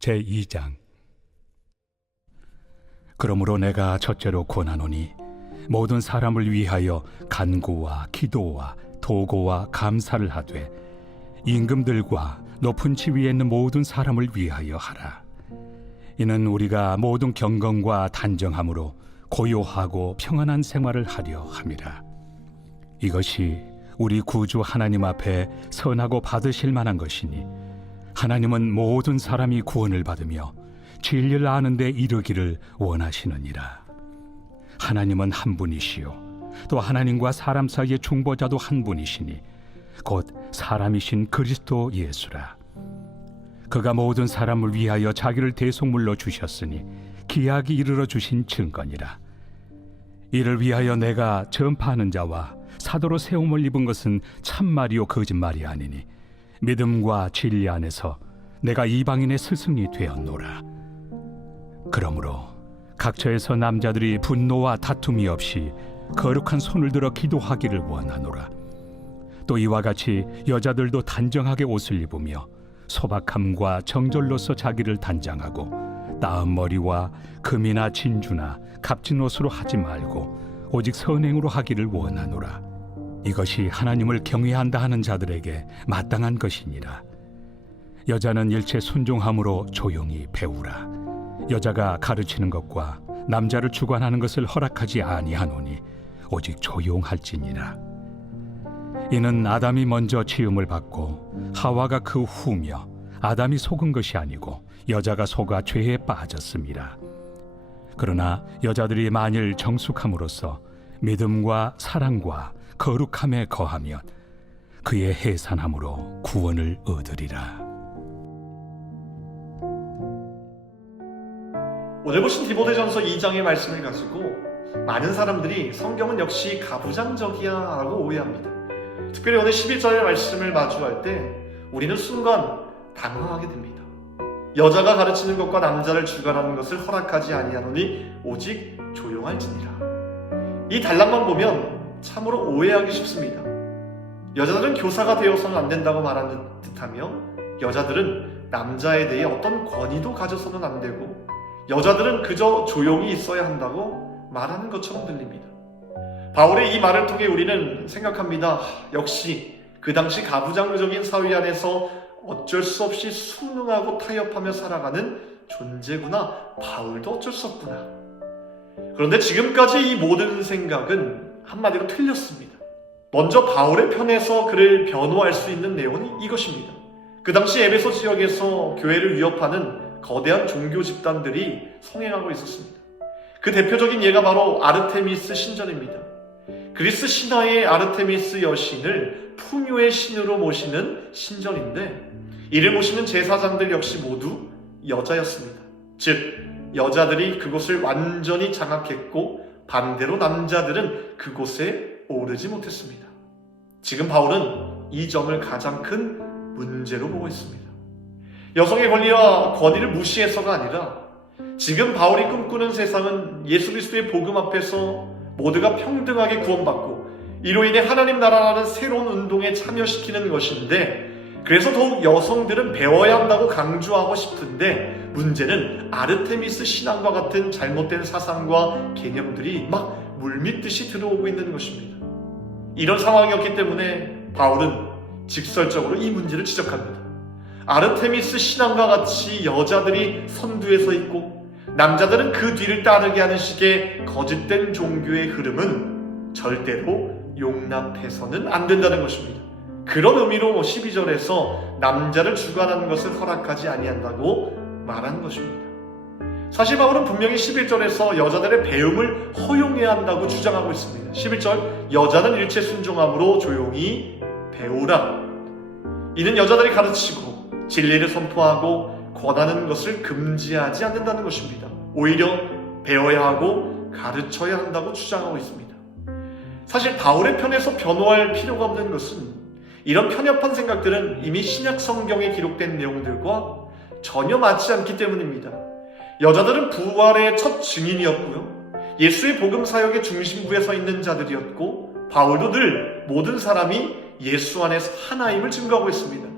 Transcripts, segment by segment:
제2장. 그러므로 내가 첫째로 권하노니 모든 사람을 위하여 간구와 기도와 도고와 감사를 하되 임금들과 높은 지위에 있는 모든 사람을 위하여 하라. 이는 우리가 모든 경건과 단정함으로 고요하고 평안한 생활을 하려 함이라. 이것이 우리 구주 하나님 앞에 선하고 받으실 만한 것이니 하나님은 모든 사람이 구원을 받으며 진리를 아는 데 이르기를 원하시느니라. 하나님은 한 분이시요 또 하나님과 사람 사이의 중보자도 한 분이시니 곧 사람이신 그리스도 예수라. 그가 모든 사람을 위하여 자기를 대속물로 주셨으니 기약이 이르러 주신 증거니라. 이를 위하여 내가 전파하는 자와 사도로 세움을 입은 것은 참말이요 거짓말이 아니니 믿음과 진리 안에서 내가 이방인의 스승이 되었노라. 그러므로 각처에서 남자들이 분노와 다툼이 없이 거룩한 손을 들어 기도하기를 원하노라. 또 이와 같이 여자들도 단정하게 옷을 입으며 소박함과 정절로서 자기를 단장하고 나은 머리와 금이나 진주나 값진 옷으로 하지 말고 오직 선행으로 하기를 원하노라. 이것이 하나님을 경외한다 하는 자들에게 마땅한 것이니라. 여자는 일체 순종함으로 조용히 배우라. 여자가 가르치는 것과 남자를 주관하는 것을 허락하지 아니하노니 오직 조용할지니라. 이는 아담이 먼저 지음을 받고 하와가 그 후며 아담이 속은 것이 아니고 여자가 속아 죄에 빠졌습니다. 그러나 여자들이 만일 정숙함으로써 믿음과 사랑과 거룩함에 거하면 그의 해산함으로 구원을 얻으리라. 오늘 보신 디모데전서 2장의 말씀을 가지고 많은 사람들이 성경은 역시 가부장적이야 라고 오해합니다. 특별히 오늘 11절의 말씀을 마주할 때 우리는 순간 당황하게 됩니다. 여자가 가르치는 것과 남자를 주관하는 것을 허락하지 아니하노니 오직 조용할지니라. 이 단락만 보면 참으로 오해하기 쉽습니다. 여자들은 교사가 되어서는 안 된다고 말하는 듯하며 여자들은 남자에 대해 어떤 권위도 가져서는 안 되고 여자들은 그저 조용히 있어야 한다고 말하는 것처럼 들립니다. 바울의 이 말을 통해 우리는 생각합니다. 역시 그 당시 가부장적인 사회 안에서 어쩔 수 없이 순응하고 타협하며 살아가는 존재구나. 바울도 어쩔 수 없구나. 그런데 지금까지 이 모든 생각은 한마디로 틀렸습니다. 먼저 바울의 편에서 그를 변호할 수 있는 내용이 이것입니다. 그 당시 에베소 지역에서 교회를 위협하는 거대한 종교 집단들이 성행하고 있었습니다. 그 대표적인 예가 바로 아르테미스 신전입니다. 그리스 신화의 아르테미스 여신을 풍요의 신으로 모시는 신전인데 이를 모시는 제사장들 역시 모두 여자였습니다. 즉 여자들이 그곳을 완전히 장악했고 반대로 남자들은 그곳에 오르지 못했습니다. 지금 바울은 이 점을 가장 큰 문제로 보고 있습니다. 여성의 권리와 권위를 무시해서가 아니라 지금 바울이 꿈꾸는 세상은 예수 그리스도의 복음 앞에서 모두가 평등하게 구원받고 이로 인해 하나님 나라라는 새로운 운동에 참여시키는 것인데 그래서 더욱 여성들은 배워야 한다고 강조하고 싶은데 문제는 아르테미스 신앙과 같은 잘못된 사상과 개념들이 막 물밀듯이 들어오고 있는 것입니다. 이런 상황이었기 때문에 바울은 직설적으로 이 문제를 지적합니다. 아르테미스 신앙과 같이 여자들이 선두에 서 있고 남자들은 그 뒤를 따르게 하는 식의 거짓된 종교의 흐름은 절대로 용납해서는 안 된다는 것입니다. 그런 의미로 12절에서 남자를 주관하는 것을 허락하지 아니한다고 말하는 것입니다. 사실 바울은 분명히 11절에서 여자들의 배움을 허용해야 한다고 주장하고 있습니다. 11절 여자는 일체 순종함으로 조용히 배우라. 이는 여자들이 가르치고 진리를 선포하고 권하는 것을 금지하지 않는다는 것입니다. 오히려 배워야 하고 가르쳐야 한다고 주장하고 있습니다. 사실 바울의 편에서 변호할 필요가 없는 것은 이런 편협한 생각들은 이미 신약 성경에 기록된 내용들과 전혀 맞지 않기 때문입니다. 여자들은 부활의 첫 증인이었고요. 예수의 복음 사역의 중심부에 서 있는 자들이었고 바울도 늘 모든 사람이 예수 안에서 하나임을 증거하고 있습니다.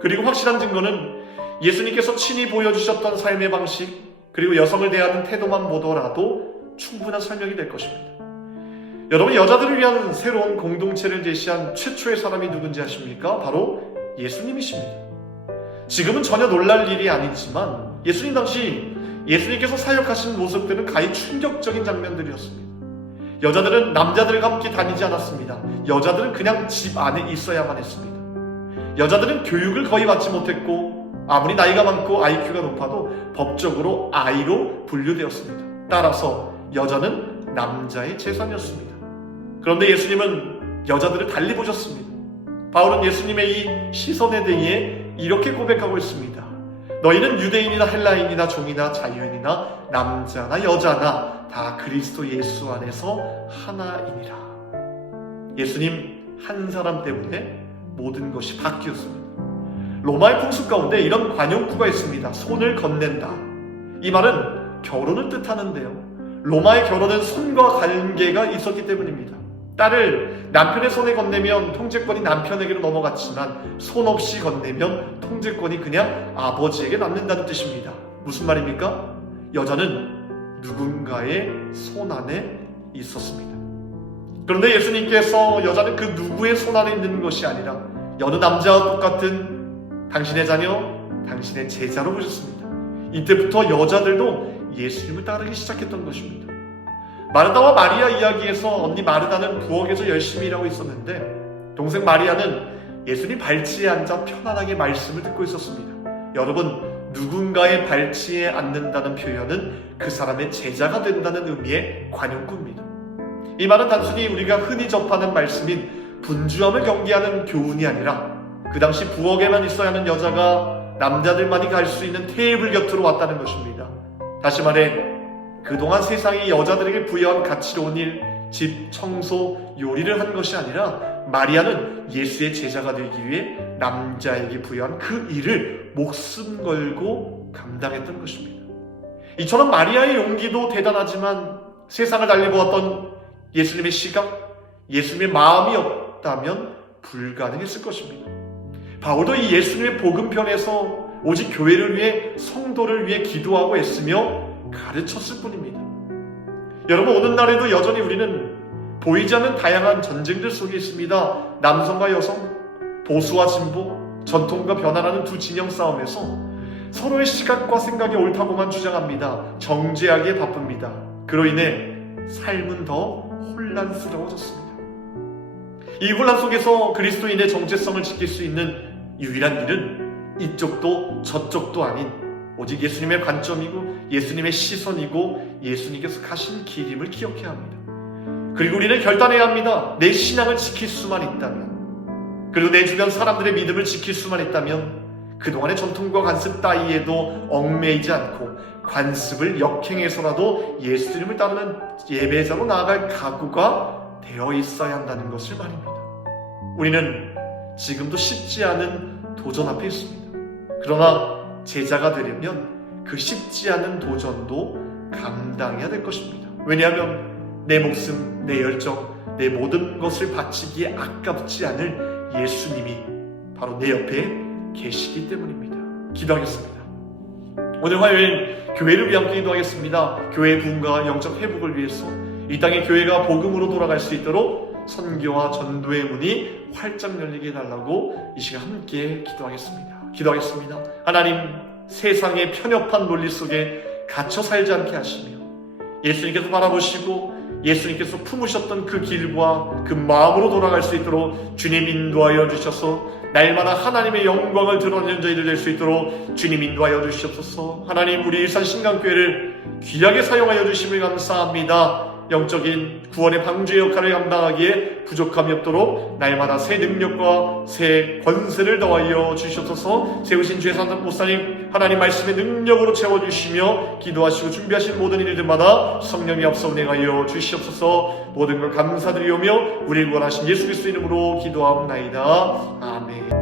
그리고 확실한 증거는 예수님께서 친히 보여주셨던 삶의 방식, 그리고 여성을 대하는 태도만 보더라도 충분한 설명이 될 것입니다. 여러분, 여자들을 위한 새로운 공동체를 제시한 최초의 사람이 누군지 아십니까? 바로 예수님이십니다. 지금은 전혀 놀랄 일이 아니지만 예수님 당시 예수님께서 사역하신 모습들은 가히 충격적인 장면들이었습니다. 여자들은 남자들과 함께 다니지 않았습니다. 여자들은 그냥 집 안에 있어야만 했습니다. 여자들은 교육을 거의 받지 못했고 아무리 나이가 많고 IQ가 높아도 법적으로 아이로 분류되었습니다. 따라서 여자는 남자의 재산이었습니다. 그런데 예수님은 여자들을 달리 보셨습니다. 바울은 예수님의 이 시선에 대해 이렇게 고백하고 있습니다. 너희는 유대인이나 헬라인이나 종이나 자유인이나 남자나 여자나 다 그리스도 예수 안에서 하나이니라. 예수님 한 사람 때문에 모든 것이 바뀌었습니다. 로마의 풍습 가운데 이런 관용구가 있습니다. 손을 건넨다. 이 말은 결혼을 뜻하는데요. 로마의 결혼은 손과 관계가 있었기 때문입니다. 딸을 남편의 손에 건네면 통제권이 남편에게로 넘어갔지만 손 없이 건네면 통제권이 그냥 아버지에게 남는다는 뜻입니다. 무슨 말입니까? 여자는 누군가의 손 안에 있었습니다. 그런데 예수님께서 여자는 그 누구의 손 안에 있는 것이 아니라 여느 남자와 똑같은 당신의 자녀, 당신의 제자로 보셨습니다. 이때부터 여자들도 예수님을 따르기 시작했던 것입니다. 마르다와 마리아 이야기에서 언니 마르다는 부엌에서 열심히 일하고 있었는데 동생 마리아는 예수님 발치에 앉아 편안하게 말씀을 듣고 있었습니다. 여러분, 누군가의 발치에 앉는다는 표현은 그 사람의 제자가 된다는 의미의 관용구입니다. 이 말은 단순히 우리가 흔히 접하는 말씀인 분주함을 경계하는 교훈이 아니라 그 당시 부엌에만 있어야 하는 여자가 남자들만이 갈 수 있는 테이블 곁으로 왔다는 것입니다. 다시 말해 그동안 세상이 여자들에게 부여한 가치로운 일, 집, 청소, 요리를 한 것이 아니라 마리아는 예수의 제자가 되기 위해 남자에게 부여한 그 일을 목숨 걸고 감당했던 것입니다. 이처럼 마리아의 용기도 대단하지만 세상을 달리보았던 예수님의 시각, 예수님의 마음이 없다면 불가능했을 것입니다. 바울도 이 예수님의 복음편에서 오직 교회를 위해, 성도를 위해 기도하고 애쓰며 가르쳤을 뿐입니다. 여러분, 오늘날에도 여전히 우리는 보이지 않는 다양한 전쟁들 속에 있습니다. 남성과 여성, 보수와 진보, 전통과 변화라는 두 진영 싸움에서 서로의 시각과 생각이 옳다고만 주장합니다. 정죄하기에 바쁩니다. 그로 인해 삶은 더 혼란스러워졌습니다. 이 혼란 속에서 그리스도인의 정체성을 지킬 수 있는 유일한 길은 이쪽도 저쪽도 아닌 오직 예수님의 관점이고 예수님의 시선이고 예수님께서 가신 길임을 기억해야 합니다. 그리고 우리는 결단해야 합니다. 내 신앙을 지킬 수만 있다면, 그리고 내 주변 사람들의 믿음을 지킬 수만 있다면 그동안의 전통과 관습 따위에도 얽매이지 않고 관습을 역행해서라도 예수님을 따르는 예배자로 나아갈 각오가 되어 있어야 한다는 것을 말입니다. 우리는 지금도 쉽지 않은 도전 앞에 있습니다. 그러나 제자가 되려면 그 쉽지 않은 도전도 감당해야 될 것입니다. 왜냐하면 내 목숨, 내 열정, 내 모든 것을 바치기에 아깝지 않을 예수님이 바로 내 옆에 계시기 때문입니다. 기도하겠습니다. 오늘 화요일 교회를 위한 기도하겠습니다. 교회의 부흥과 영적 회복을 위해서 이 땅의 교회가 복음으로 돌아갈 수 있도록 선교와 전도의 문이 활짝 열리게 해달라고 이 시간 함께 기도하겠습니다. 하나님, 세상의 편협한 논리 속에 갇혀 살지 않게 하시며 예수님께서 바라보시고 예수님께서 품으셨던 그 길과 그 마음으로 돌아갈 수 있도록 주님 인도하여 주셔서 날마다 하나님의 영광을 드러내는 저희들 될 수 있도록 주님 인도하여 주시옵소서. 하나님, 우리 일산 신강교회를 귀하게 사용하여 주심을 감사합니다. 영적인 구원의 방주의 역할을 감당하기에 부족함이 없도록 날마다 새 능력과 새 권세를 더하여 주시옵소서. 세우신 주의산 목사님, 하나님 말씀의 능력으로 채워주시며 기도하시고 준비하신 모든 일들마다 성령이 앞서 운행하여 주시옵소서. 모든 걸 감사드리오며 우리를 구원하신 예수 그리스도 이름으로 기도하옵나이다. 아멘.